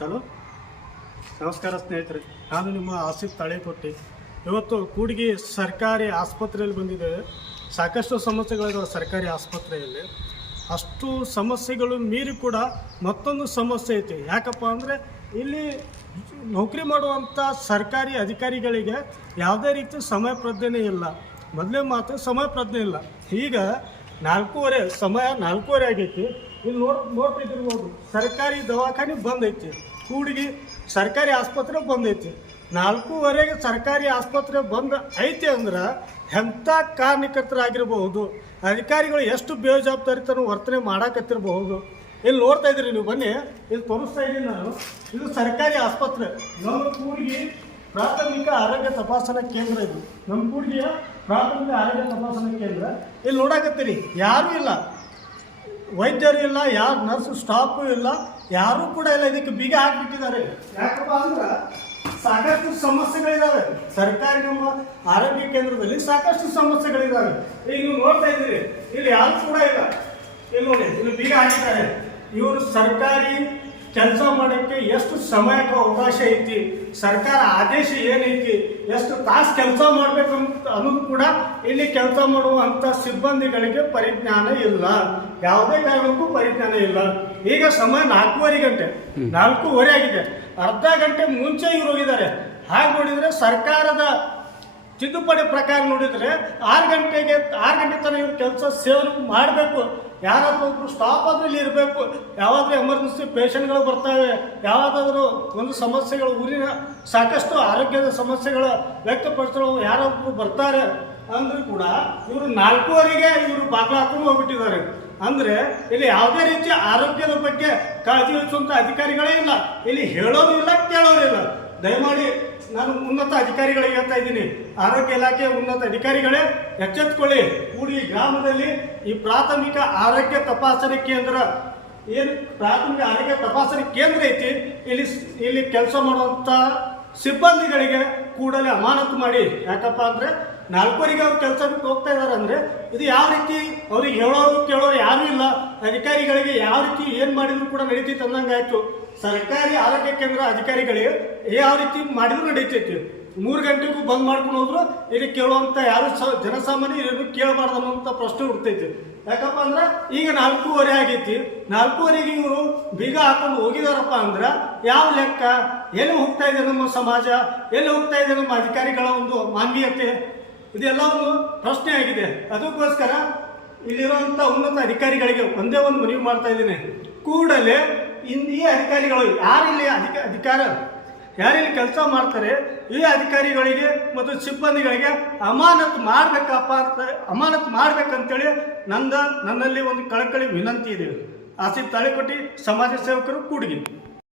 ಚಲೋ ನಮಸ್ಕಾರ ಸ್ನೇಹಿತರೆ, ನಾನು ನಿಮ್ಮ ಆಸಿಫ್ ತಾಳಿಕೋಟೆ. ಇವತ್ತು ಕೂಡ್ಗಿ ಸರ್ಕಾರಿ ಆಸ್ಪತ್ರೆಯಲ್ಲಿ ಬಂದಿದ್ದೇವೆ. ಸಾಕಷ್ಟು ಸಮಸ್ಯೆಗಳಿದಾವೆ ಸರ್ಕಾರಿ ಆಸ್ಪತ್ರೆಯಲ್ಲಿ. ಅಷ್ಟು ಸಮಸ್ಯೆಗಳು ಮೀರಿ ಕೂಡ ಮತ್ತೊಂದು ಸಮಸ್ಯೆ ಐತಿ. ಯಾಕಪ್ಪ ಅಂದರೆ ಇಲ್ಲಿ ನೌಕರಿ ಮಾಡುವಂಥ ಸರ್ಕಾರಿ ಅಧಿಕಾರಿಗಳಿಗೆ ಯಾವುದೇ ರೀತಿ ಸಮಯ ಪ್ರಜ್ಞೆ ಇಲ್ಲ. ಮೊದಲೇ ಮಾತು ಸಮಯ ಪ್ರಜ್ಞೆ ಇಲ್ಲ. ಈಗ ಸಮಯ 4:30 ಆಗೈತಿ. ಇಲ್ಲಿ ನೋಡ್ತಿರ್ಬೋದು, ಸರ್ಕಾರಿ ದವಾಖಾನೆ ಬಂದೈತಿ. ಕೂಡ್ಗಿ ಸರ್ಕಾರಿ ಆಸ್ಪತ್ರೆ ಬಂದೈತಿ. 4:30ಗೆ ಸರ್ಕಾರಿ ಆಸ್ಪತ್ರೆ ಬಂದ ಐತಿ ಅಂದ್ರೆ ಎಂಥ ಕಾರ್ಯಕರ್ತರಾಗಿರ್ಬಹುದು, ಅಧಿಕಾರಿಗಳು ಎಷ್ಟು ಬೇಜವಾಬ್ದಾರಿತನ ವರ್ತನೆ ಮಾಡಾಕತ್ತಿರಬಹುದು. ಇಲ್ಲಿ ನೋಡ್ತಾ ಇದ್ದೀರಿ ನೀವು, ಬನ್ನಿ ಇಲ್ಲಿ ತೋರಿಸ್ತಾ ಇದ್ದೀನಿ ನಾನು. ಇದು ಸರ್ಕಾರಿ ಆಸ್ಪತ್ರೆ. ನಮ್ಮ ಕೂಡ್ಗಿ ಪ್ರಾಥಮಿಕ ಆರೋಗ್ಯ ತಪಾಸಣಾ ಕೇಂದ್ರ. ಇದು ನಮ್ಮ ಕೂಡ್ಗಿಯ ಪ್ರಾಥಮಿಕ ಆರೋಗ್ಯ ತಪಾಸಣಾ ಕೇಂದ್ರ. ಇಲ್ಲಿ ನೋಡಾಕತ್ತೀರಿ, ಯಾರೂ ಇಲ್ಲ, ವೈದ್ಯರು ಇಲ್ಲ, ಯಾರು ನರ್ಸ್ ಸ್ಟಾಫು ಇಲ್ಲ, ಯಾರೂ ಕೂಡ ಇಲ್ಲ. ಇದಕ್ಕೆ ಬೀಗ ಹಾಕ್ಬಿಟ್ಟಿದ್ದಾರೆ. ಯಾಕಪ್ಪ ಅಂದ್ರೆ ಸಾಕಷ್ಟು ಸಮಸ್ಯೆಗಳಿದ್ದಾವೆ. ಸರ್ಕಾರಿ ನಮ್ಮ ಆರೋಗ್ಯ ಕೇಂದ್ರದಲ್ಲಿ ಸಾಕಷ್ಟು ಸಮಸ್ಯೆಗಳಿದ್ದಾವೆ. ಈಗ ನೀವು ನೋಡ್ತಾ ಇದ್ದೀರಿ, ಇಲ್ಲಿ ಯಾರು ಕೂಡ ಇಲ್ಲ. ಇಲ್ಲಿ ನೋಡಿ, ಇಲ್ಲಿ ಬೀಗ ಹಾಕಿದ್ದಾರೆ. ಇವರು ಸರ್ಕಾರಿ ಕೆಲಸ ಮಾಡೋಕ್ಕೆ ಎಷ್ಟು ಸಮಯಕ್ಕೆ ಅವಕಾಶ ಐತಿ, ಸರ್ಕಾರ ಆದೇಶ ಏನೈತಿ, ಎಷ್ಟು ತಾಸು ಕೆಲಸ ಮಾಡ್ಬೇಕಂತ ಅನ್ನೋದು ಕೂಡ ಇಲ್ಲಿ ಕೆಲಸ ಮಾಡುವಂಥ ಸಿಬ್ಬಂದಿಗಳಿಗೆ ಪರಿಜ್ಞಾನ ಇಲ್ಲ. ಯಾವುದೇ ಕಾರಣಕ್ಕೂ ಪರಿಜ್ಞಾನ ಇಲ್ಲ. ಈಗ ಸಮಯ 4:30 ಗಂಟೆ, 4:30 ಆಗಿದೆ. ಅರ್ಧ ಗಂಟೆ ಮುಂಚೆ ಇವ್ರು ಹೋಗಿದ್ದಾರೆ. ಹಾಗೆ ನೋಡಿದರೆ ಸರ್ಕಾರದ ತಿದ್ದುಪಡಿ ಪ್ರಕಾರ ನೋಡಿದರೆ 6 ಗಂಟೆ ತನಕ ಇವ್ರು ಕೆಲಸ ಸೇವನೆ ಮಾಡಬೇಕು. ಯಾರಾದರೂ ಒಬ್ಬರು ಸ್ಟಾಪ್ ಆದರೂ ಇಲ್ಲಿ ಇರಬೇಕು. ಯಾವಾದರೂ ಎಮರ್ಜೆನ್ಸಿ ಪೇಷಂಟ್ಗಳು ಬರ್ತವೆ, ಯಾವುದಾದ್ರೂ ಒಂದು ಸಮಸ್ಯೆಗಳು, ಊರಿನ ಸಾಕಷ್ಟು ಆರೋಗ್ಯದ ಸಮಸ್ಯೆಗಳು ವ್ಯಕ್ತಪಡಿಸಲು ಯಾರೊಬ್ಬರು ಬರ್ತಾರೆ ಅಂದರೂ ಕೂಡ ಇವರು 4:30ಗೆ ಇವರು ಬಾಗಿಲು ಹಾಕೊಂಡು ಹೋಗ್ಬಿಟ್ಟಿದ್ದಾರೆ. ಅಂದರೆ ಇಲ್ಲಿ ಯಾವುದೇ ರೀತಿಯ ಆರೋಗ್ಯದ ಬಗ್ಗೆ ಕಾಳಜಿ ವಹಿಸುವಂಥ ಅಧಿಕಾರಿಗಳೇ ಇಲ್ಲ. ಇಲ್ಲಿ ಹೇಳೋರು ಇಲ್ಲ, ಕೇಳೋರು ಇಲ್ಲ. ದಯಮಾಡಿ ನಾನು ಉನ್ನತ ಅಧಿಕಾರಿಗಳಿಗೆ ಹೇಳ್ತಾ ಇದ್ದೀನಿ, ಆರೋಗ್ಯ ಇಲಾಖೆಯ ಉನ್ನತ ಅಧಿಕಾರಿಗಳೇ ಎಚ್ಚೆತ್ತುಕೊಳ್ಳಿ. ಕೂಡ್ಗಿ ಗ್ರಾಮದಲ್ಲಿ ಈ ಪ್ರಾಥಮಿಕ ಆರೋಗ್ಯ ತಪಾಸಣೆ ಕೇಂದ್ರ ಪ್ರಾಥಮಿಕ ಆರೋಗ್ಯ ತಪಾಸಣೆ ಕೇಂದ್ರ ಐತಿ. ಇಲ್ಲಿ ಕೆಲಸ ಮಾಡುವಂಥ ಸಿಬ್ಬಂದಿಗಳಿಗೆ ಕೂಡಲೇ ಅಮಾನತು ಮಾಡಿ. ಯಾಕಪ್ಪ ಅಂದರೆ 4:30ಗೆ ಅವ್ರು ಕೆಲಸ ಬಿಟ್ಟು ಹೋಗ್ತಾ ಇದ್ದಾರೆ. ಅಂದರೆ ಇದು ಯಾವ ರೀತಿ ಅವ್ರಿಗೆ ಹೇಳೋರು ಕೇಳೋರು ಯಾರೂ ಇಲ್ಲ. ಅಧಿಕಾರಿಗಳಿಗೆ ಯಾವ ರೀತಿ ಏನು ಮಾಡಿದ್ರು ಕೂಡ ನಡೀತೈತೆ ಅಂದಂಗೆ ಆಯಿತು. ಸರ್ಕಾರಿ ಆರೋಗ್ಯ ಕೇಂದ್ರ ಅಧಿಕಾರಿಗಳಿಗೆ ಯಾವ ರೀತಿ ಮಾಡಿದ್ರು ನಡೀತೈತಿ. 3 ಗಂಟೆಗೂ ಬಂದ್ ಮಾಡ್ಕೊಂಡು ಹೋದ್ರು ಇಲ್ಲಿ ಕೇಳುವಂಥ ಯಾರು ಜನಸಾಮಾನ್ಯ ಇದನ್ನು ಕೇಳಬಾರ್ದು ಅನ್ನೋಂಥ ಪ್ರಶ್ನೆ ಹುಡ್ತೈತಿ. ಯಾಕಪ್ಪ ಅಂದ್ರೆ ಈಗ 4:30 ಆಗೈತಿ. 4:30ಗೆ ಇವರು ಬೀಗ ಹಾಕೊಂಡು ಹೋಗಿದಾರಪ್ಪ ಅಂದ್ರೆ ಯಾವ ಲೆಕ್ಕ? ಎಲ್ಲಿ ಹೋಗ್ತಾ ಇದೆ ನಮ್ಮ ಸಮಾಜ? ಎಲ್ಲಿ ಹೋಗ್ತಾ ಇದೆ ನಮ್ಮ ಅಧಿಕಾರಿಗಳ ಒಂದು ಮಾನವೀಯತೆ? ಇದೆಲ್ಲ ಒಂದು ಪ್ರಶ್ನೆ ಆಗಿದೆ. ಅದಕ್ಕೋಸ್ಕರ ಇಲ್ಲಿರುವಂಥ ಉನ್ನತ ಅಧಿಕಾರಿಗಳಿಗೆ ಒಂದೇ ಒಂದು ಮನವಿ ಮಾಡ್ತಾ ಇದ್ದೀನಿ. ಕೂಡಲೇ ಈ ಅಧಿಕಾರಿಗಳು ಯಾರಿಲ್ಲಿ ಕೆಲಸ ಮಾಡ್ತಾರೆ, ಈ ಅಧಿಕಾರಿಗಳಿಗೆ ಮತ್ತು ಸಿಬ್ಬಂದಿಗಳಿಗೆ ಅಮಾನತು ಮಾಡ್ಬೇಕಂತೇಳಿ ನನ್ನಲ್ಲಿ ಒಂದು ಕಳಕಳಿ ವಿನಂತಿ ಇದೆ. ಆಸಿಫ್ ತಾಳಿಕೋಟೆ, ಸಮಾಜ ಸೇವಕರು, ಕೂಡ್ಗಿ.